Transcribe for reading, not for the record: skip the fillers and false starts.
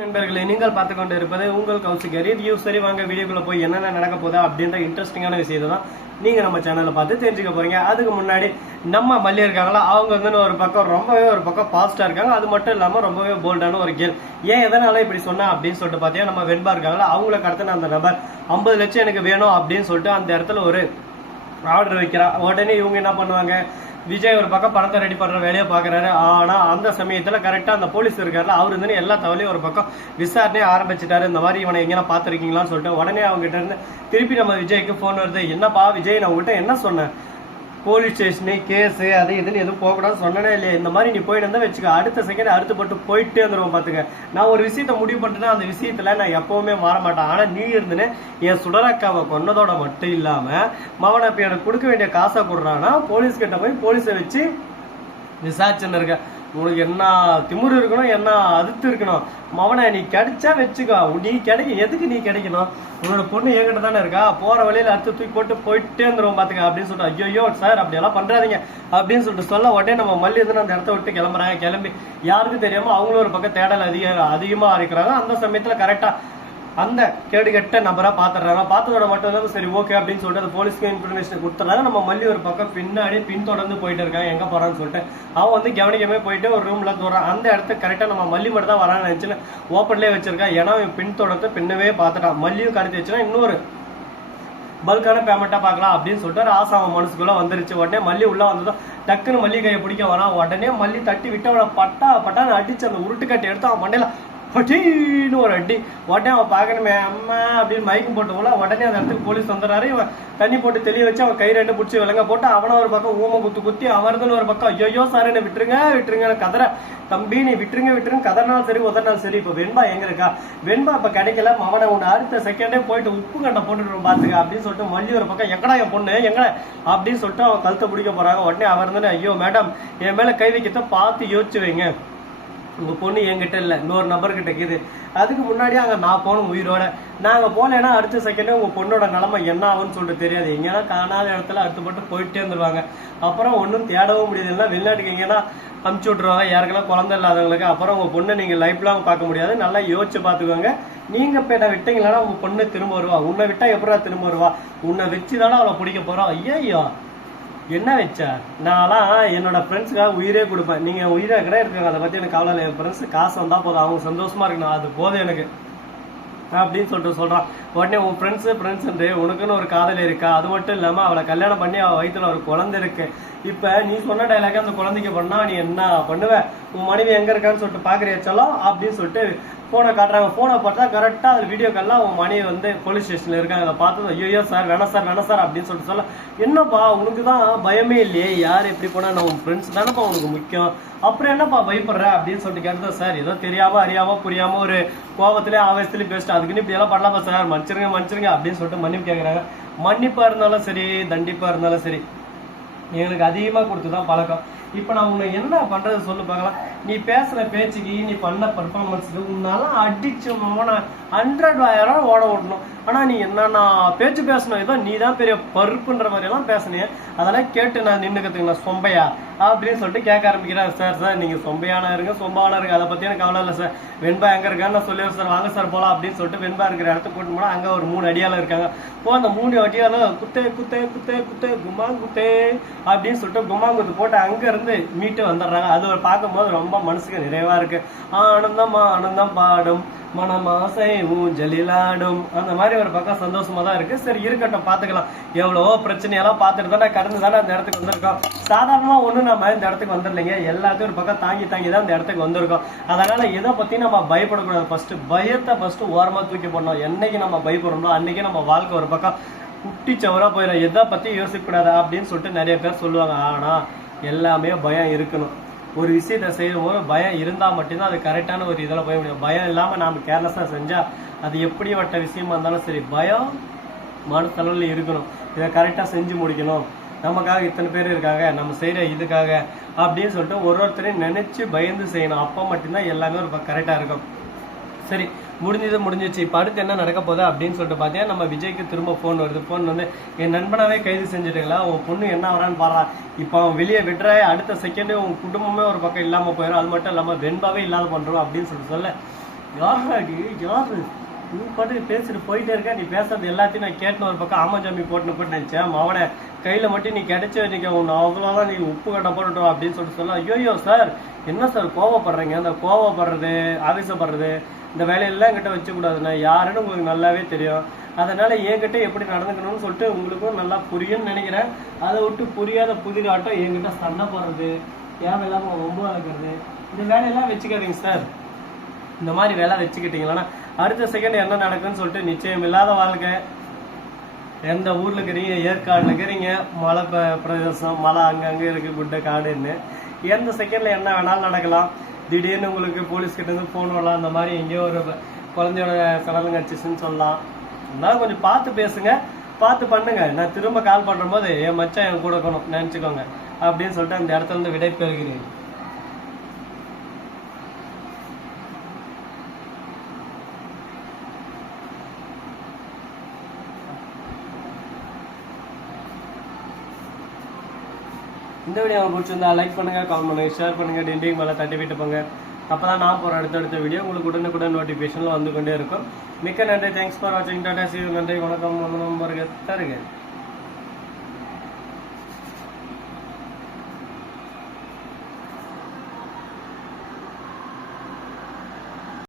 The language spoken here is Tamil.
நண்பர்களே, நீங்கள் பார்த்து கொண்டு இருப்பது உங்கள் கௌசிகர் ரிவ்யூ. சரி, வாங்க வீடியோக்குள்ள போய் என்னென்ன நடக்க போதா அப்படின்ற இன்ட்ரெஸ்டிங்கான விஷயத்தை தான் நீங்க நம்ம சேனல்ல பார்த்து தெரிஞ்சுக்க போறீங்க. அதுக்கு முன்னாடி நம்ம மல்லி இருக்காங்களா, அவங்க வந்து ஒரு பக்கம் ரொம்பவே ஒரு பக்கம் பாஸ்டா இருக்காங்க. அது மட்டும் இல்லாம ரொம்பவே போல்டான ஒரு கேள். ஏன் எதனால இப்படி சொன்னா அப்படின்னு சொல்லிட்டு பார்த்தீங்கன்னா, நம்ம வெண்பா இருக்காங்களா, அவங்கள கடத்தின அந்த நபர் 50 லட்சம் எனக்கு வேணும் அப்படின்னு சொல்லிட்டு அந்த இடத்துல ஒரு ஆர்டர் வைக்கிறா. உடனே இவங்க என்ன பண்ணுவாங்க, விஜய் ஒரு பக்கம் பணத்தை ரெடி பண்ற வேலையை பாக்குறாரு. ஆனா அந்த சமயத்துல கரெக்டா அந்த போலீஸ் இருக்காருல, அவரு வந்து எல்லா தவளையும் ஒரு பக்கம் விசாரணையை ஆரம்பிச்சுட்டாரு. இந்த மாதிரி இவனை எங்கன்னா பாத்துருக்கீங்களான்னு சொல்லிட்டு உடனே அவங்க கிட்ட இருந்து திருப்பி நம்ம விஜய்க்கு போன் வருது. என்னப்பா விஜய், நான் உங்ககிட்ட என்ன சொன்னேன், போலீஸ் ஸ்டேஷனு கேஸு அது இதுன்னு எதுவும் போகக்கூடாது சொன்னனே இல்லையா, இந்த மாதிரி நீ போயிட்டு இருந்தா வச்சுக்க, அடுத்த செகண்ட் அறுத்துப்பட்டு போயிட்டே வந்துடுவோம் பாத்துக்க. நான் ஒரு விஷயத்த முடிவு பண்ணிட்டேன்னா அந்த விஷயத்துல நான் எப்பவுமே மாற மாட்டேன். ஆனா நீ இருந்துன்னு என் சுடரக்காவை கொன்னதோட மட்டும் இல்லாம மவனை இப்ப எனக்கு கொடுக்க வேண்டிய காசை கொடுறான்னா போலீஸ் கிட்ட போய் போலீஸை வச்சு விசாரிச்சுன்னு இருக்க. உனக்கு என்ன திமுரு இருக்கணும், என்ன அதிர்த்து இருக்கணும். மவனை நீ கிடைச்சா வச்சுக்கோ, நீ கிடைக்க எதுக்கு நீ கிடைக்கணும், உன்னோட பொண்ணு என்கிட்ட தானே இருக்கா, போற வழியில அடுத்து தூக்கி போட்டு போயிட்டே இருந்துருவோம் பாத்துக்க அப்படின்னு சொல்லிட்டு, ஐயோ சார் அப்படியெல்லாம் பண்றாதீங்க அப்படின்னு சொல்லிட்டு சொல்ல உடனே நம்ம மல்லி வந்து அந்த இடத்த விட்டு கிளம்புறாங்க. கிளம்பி யாருக்கும் தெரியாம அவங்களும் ஒரு பக்கம் தேடல் அதிகமா இருக்கிறாங்க. அந்த சமயத்துல கரெக்டா அந்த கேடுகட்ட நபரா பாத்துறாங்க. பார்த்ததோட மட்டும் இல்லாம சரி ஓகே அப்படின்னு சொல்லிட்டு அந்த போலீஸ்க்கு இன்ஃபர்மேஷன் கொடுத்துறாங்க. நம்ம மல்லி ஒரு பக்கம் பின்னாடி பின்தொடர்ந்து போயிட்டு இருக்காங்க, எங்க போறான்னு சொல்லிட்டு. அவன் வந்து கவனிக்கவே போயிட்டு ஒரு ரூம்ல தூரம் அந்த இடத்துக்கு கரெக்டா நம்ம மல்லி மட்டும் தான் வரான்னு நினைச்சுன்னு ஓப்பன்லேயே வச்சிருக்கா. ஏன்னா பின்தொடர்ந்து பின்னவே பார்த்துட்டான். மல்லியும் கடத்தி வச்சுன்னா இன்னொரு பல்கான பேமெண்டா பார்க்கலாம் அப்படின்னு சொல்லிட்டு ஒரு ஆசை அவன் மனசுக்குள்ள வந்துருச்சு. உடனே மல்லி உள்ள வந்ததும் டக்குன்னு மல்லி கையை பிடிக்க வரான். உடனே மல்லி தட்டி விட்டு அவனை பட்டான்னு அடிச்சு அந்த உருட்டுக்கட்டி எடுத்து அவன் மண்டையில பட்டின்னு ஒரு அடி. உடனே அவன் பார்க்கணுமே அம்மா அப்படின்னு மயக்கம் போட்டவங்கள உடனே அந்த இடத்துக்கு போலீஸ் வந்துடுறாரு. இவன் தண்ணி போட்டு தெளிய வச்சு அவன் கை ரெண்டு பிடிச்சி விலங்க போட்டு அவனை ஒரு பக்கம் ஊமை குத்தி அவர்தான் ஒரு பக்கம் ஐயோ சார் என்ன விட்டுருங்க கதற. தம்பி நீ விட்டுருங்க கதறினாலும் சரி உதறினாலும் சரி. இப்ப வெண்பா எங்க இருக்கா, வெண்பா இப்ப கிடைக்கல, அவனை உன்னை அடுத்த செகண்டே போயிட்டு உப்பு கண்டை போட்டுட்டு பாத்துக்க அப்படின்னு சொல்லிட்டு மல்லி ஒரு பக்கம் எங்கடா என் பொண்ணு எங்கட அப்படின்னு சொல்லிட்டு அவன் கழுத்தை பிடிக்க போறாங்க. உடனே அவர் இருந்தானே, ஐயோ மேடம் என் மேல கை வைக்கத்த பார்த்து யோசிச்சு வைங்க, உங்க பொண்ணு என்கிட்ட இல்ல இன்னொரு நபர் கிட்ட இருக்குது. அதுக்கு முன்னாடி அங்க நான் போனோம் உயிரோட, நாங்க போனேன்னா அடுத்த செகண்டே உங்க பொண்ணோட நிலைமை என்ன ஆகும்னு சொல்லிட்டு தெரியாது. எங்கன்னா காணாத இடத்துல அடுத்துப்பட்டு போயிட்டே இருந்துருவாங்க. அப்புறம் ஒன்றும் தேடவும் முடியாது, இல்லை வெளிநாட்டுக்கு எங்கன்னா அமுச்சு விட்டுருவாங்க யாருக்கெல்லாம் குழந்தை இல்லாதவங்களுக்கு. அப்புறம் உங்க பொண்ணை நீங்க லைஃப் லாங் பார்க்க முடியாது. நல்லா யோசிச்சு பாத்துக்கோங்க. நீங்க போய் விட்டீங்களா உங்க பொண்ணு திரும்ப வருவா, உன்னை விட்டா எப்படா திரும்ப வருவா, உன்னை வச்சுதானே அவளை பிடிக்க போறோம். ஐயோ என்ன வச்சா, நான்லாம் என்னோட ஃப்ரெண்ட்ஸுக்காக உயிரே கொடுப்பேன். நீங்க உயிரே கூட இருக்காங்க, அதை பத்தி எனக்கு கவலை இல்லை. என் ஃப்ரெண்ட்ஸ் காசு வந்தா போதும், அவங்க சந்தோஷமா இருக்கணும், அது போதும் எனக்கு அப்படின்னு சொல்லிட்டு சொல்றான். உடனே உன் ஃப்ரெண்ட்ஸ் உனக்குன்னு ஒரு காதல் இருக்கா, அது மட்டும் இல்லாம அவளை கல்யாணம் பண்ணி அவ வயிற்றுல ஒரு குழந்தை இருக்கு. இப்ப நீ சொன்ன டைலாக அந்த குழந்தைக்கு பண்ணா நீ என்ன பண்ணுவ, உன் மனைவி எங்க இருக்கான்னு சொல்லிட்டு பாக்குறியாச்சாலும் அப்படின்னு சொல்லிட்டு போனை காட்டுறாங்க. போனை பார்த்தா கரெக்டா அது வீடியோக்கெல்லாம் உன் மனைவி வந்து போலீஸ் ஸ்டேஷன்ல இருக்காங்க. அதை பார்த்தது ஐயோ சார் வேணாம் சார் அப்படின்னு சொல்லிட்டு சொல்ல, என்னப்பா உனக்கு தான் பயமே இல்லையே, யார் எப்படி போனா நான் உன் ஃப்ரெண்ட்ஸ் தானேப்பா உனக்கு முக்கியம், அப்புறம் என்னப்பா பயப்படுற அப்படின்னு சொல்லிட்டு கேட்டது. சார் ஏதோ தெரியாம அறியாம புரியாம ஒரு கோபத்திலே ஆவேசத்திலே பேசிட்டு அதுக்குன்னு இப்படி எல்லாம் பண்ணலாமா சார், மன்னிச்சிருங்க அப்படின்னு சொல்லிட்டு மன்னிப்பு கேட்கறாங்க. மன்னிப்பா இருந்தாலும் சரி தண்டிப்பா இருந்தாலும் சரி எங்களுக்கு அதிகமா கொடுத்துதான் பழக்கம். இப்ப நான் உன்னை என்ன பண்றது சொல்லு பார்க்கலாம். நீ பேசுற பேச்சுக்கு நீ பண்ண பர்ஃபார்மன்ஸுக்கு உன்னால அடிச்சு 100,000 ஓட விடணும். ஆனா நீ என்னன்னா பேச்சு பேசணும், ஏதோ நீ தான் பெரிய பருப்புன்ற மாதிரி எல்லாம் பேசுனீங்க. அதெல்லாம் கேட்டு நான் நின்னுக்கிறதுக்கு நான் சொம்பையா அப்படின்னு சொல்லிட்டு கேட்க ஆரம்பிக்கிறேன். சார் நீங்க சொம்பையான இருங்க சொம்பான இருங்க, அதை பத்தி எனக்கு கவலை இல்லை சார். வெண்பா எங்க இருக்கான்னு நான் சொல்லிடுறேன் சார், வாங்க சார் போலாம் அப்படின்னு சொல்லிட்டு வெண்பா இருக்கிற இடத்துக்கு கூட்டு போனா அங்க ஒரு 3 அடியால இருக்காங்க. அந்த 3 அடியால குத்தே குமாங்குத்தே அப்படின்னு சொல்லிட்டு குமாங்குத்து போட்டு அங்க இருந்து மீட்டு வந்துடுறாங்க. அது பார்க்கும்போது ரொம்ப மனசுக்கு நிறைவா இருக்கு. ஆனந்தம் பாடும் மனமாசை ஊஞ்சலிலாடும் அந்த மாதிரி ஒரு பக்கம் சந்தோஷமா தான் இருக்கு. சரி இருக்கட்டும் பாத்துக்கலாம், எவ்வளவோ பிரச்சனையெல்லாம் பார்த்துட்டு தானே கடந்து தானே அந்த இடத்துக்கு வந்திருக்கோம். சாதாரணமா ஒண்ணு நம்ம இந்த இடத்துக்கு வந்துடலைங்க, எல்லாத்தையும் ஒரு பக்கம் தாங்கி தான் இந்த இடத்துக்கு வந்திருக்கோம். அதனால இதை பத்தி நம்ம பயப்படக்கூடாது. ஃபர்ஸ்ட் பயத்தை ஓரமா தூக்கி போடணும். என்னைக்கு நம்ம பயப்படுறோமோ அன்னைக்கு நம்ம வாழ்க்கை ஒரு பக்கம் குட்டி சவரா போயிடும். எதை பத்தி யோசிக்க கூடாது அப்படின்னு சொல்லிட்டு நிறைய பேர் சொல்லுவாங்க. ஆனா எல்லாமே பயம் இருக்கணும். ஒரு விஷயத்த செய்யும் போது பயம் இருந்தா மட்டும்தான் அது கரெக்டான ஒரு இதில் போய் முடியும். பயம் இல்லாம நாம கேர்லெஸ்ஸா செஞ்சா அது எப்படிப்பட்ட விஷயமா இருந்தாலும் சரி பயம் மனத்தளவில் இருக்கணும். இதை கரெக்டா செஞ்சு முடிக்கணும், நமக்காக இத்தனை பேர் இருக்காங்க, நம்ம செய்யற இதுக்காக அப்படின்னு சொல்லிட்டு ஒருத்தரையும் நினைச்சு பயந்து செய்யணும். அப்போ மட்டும்தான் எல்லாமே ஒரு கரெக்டா இருக்கும். சரி முடிஞ்சிச்சு. இப்ப அடுத்து என்ன நடக்க போதா அப்படின்னு சொல்லிட்டு பார்த்தீங்கன்னா நம்ம விஜய்க்கு திரும்ப போன் வருது. போன் வந்து என் நண்பனாவே கைது செஞ்சுட்டுங்களா, உன் பொண்ணு என்ன வரான்னு பாடுறா, இப்போ அவன் வெளியே விட்டுற அடுத்த செகண்டே உன் குடும்பமே ஒரு பக்கம் இல்லாம போயிடும், அது மட்டும் இல்லாம வெண்பாவே இல்லாத பண்றோம் அப்படின்னு சொல்லிட்டு சொல்ல யாராடி யாரு நீ பாட்டுக்கு பேசிட்டு போயிட்டே இருக்க, நீ பேசுறது எல்லாத்தையும் நான் கேட்டுன்னு ஒரு பக்கம் ஆமா ஜாமி போட்டு நினைச்சேன். அவனை கையில மட்டும் நீ கிடைச்ச வச்சுக்க, உன்னை அவ்வளோதான் நீ உப்பு கட்ட போட்டுட்டோம் அப்படின்னு சொல்ல. ஐயோ சார் என்ன சார் கோவப்படுறீங்க? அந்த கோவப்படுறது ஆவேசப்படுறது இந்த வேலையெல்லாம் என்கிட்ட வச்சுக்கூடாதுண்ணா. யாருன்னு உங்களுக்கு நல்லாவே தெரியும். அதனால என்கிட்ட எப்படி நடந்துக்கணும்னு சொல்லிட்டு உங்களுக்கும் நல்லா புரியும்னு நினைக்கிறேன். அதை விட்டு புரியாத புதிராட்டம் என்கிட்ட சண்டை போடுறது, தேவையில்லாம ரொம்ப வளர்க்குறது, இந்த வேலையெல்லாம் வச்சுக்காதீங்க சார். இந்த மாதிரி வேலை வச்சுக்கிட்டீங்களா அடுத்த செகண்ட் என்ன நடக்குன்னு சொல்லிட்டு நிச்சயம் இல்லாத வாழ்க்கை. எந்த ஊர்ல இருக்கிறீங்க, ஏற்காடுல இருக்கிறீங்க, மலை பிரதேசம், மலை அங்கங்கே இருக்கு, குட்டை காடுன்னு எந்த செகண்ட்ல என்ன வேணாலும் நடக்கலாம். திடீர்னு உங்களுக்கு போலீஸ் கிட்ட இருந்து போன் வரலாம், அந்த மாதிரி எங்கேயோ ஒரு குழந்தையோட சடலுங்க வச்சுன்னு சொல்லலாம். அதனால கொஞ்சம் பார்த்து பேசுங்க, பார்த்து பண்ணுங்க. நான் திரும்ப கால் பண்ற போது என் மச்சான் என் கூட இருக்கணும் நினைச்சுக்கோங்க அப்படின்னு சொல்லிட்டு அந்த இடத்துல இருந்து விடை பெறுகிறேன். இந்த வீடியோ பிடிச்சிருந்தா லைக் பண்ணுங்க, கமெண்ட் பண்ணுங்க, ஷேர் பண்ணுங்க, டிண்டிங் மேலே தட்டி விட்டு போங்க. அப்பதான் நான் போகிற அடுத்தடுத்த வீடியோ உங்களுக்கு உடனுக்குடன் நோட்டிஃபிகேஷன்ல வந்து கொண்டே இருக்கும். மிக்க நன்றி. தேங்க்ஸ் ஃபார் வாட்சிங். Tata, see you. நன்றி, வணக்கம், தருங்க.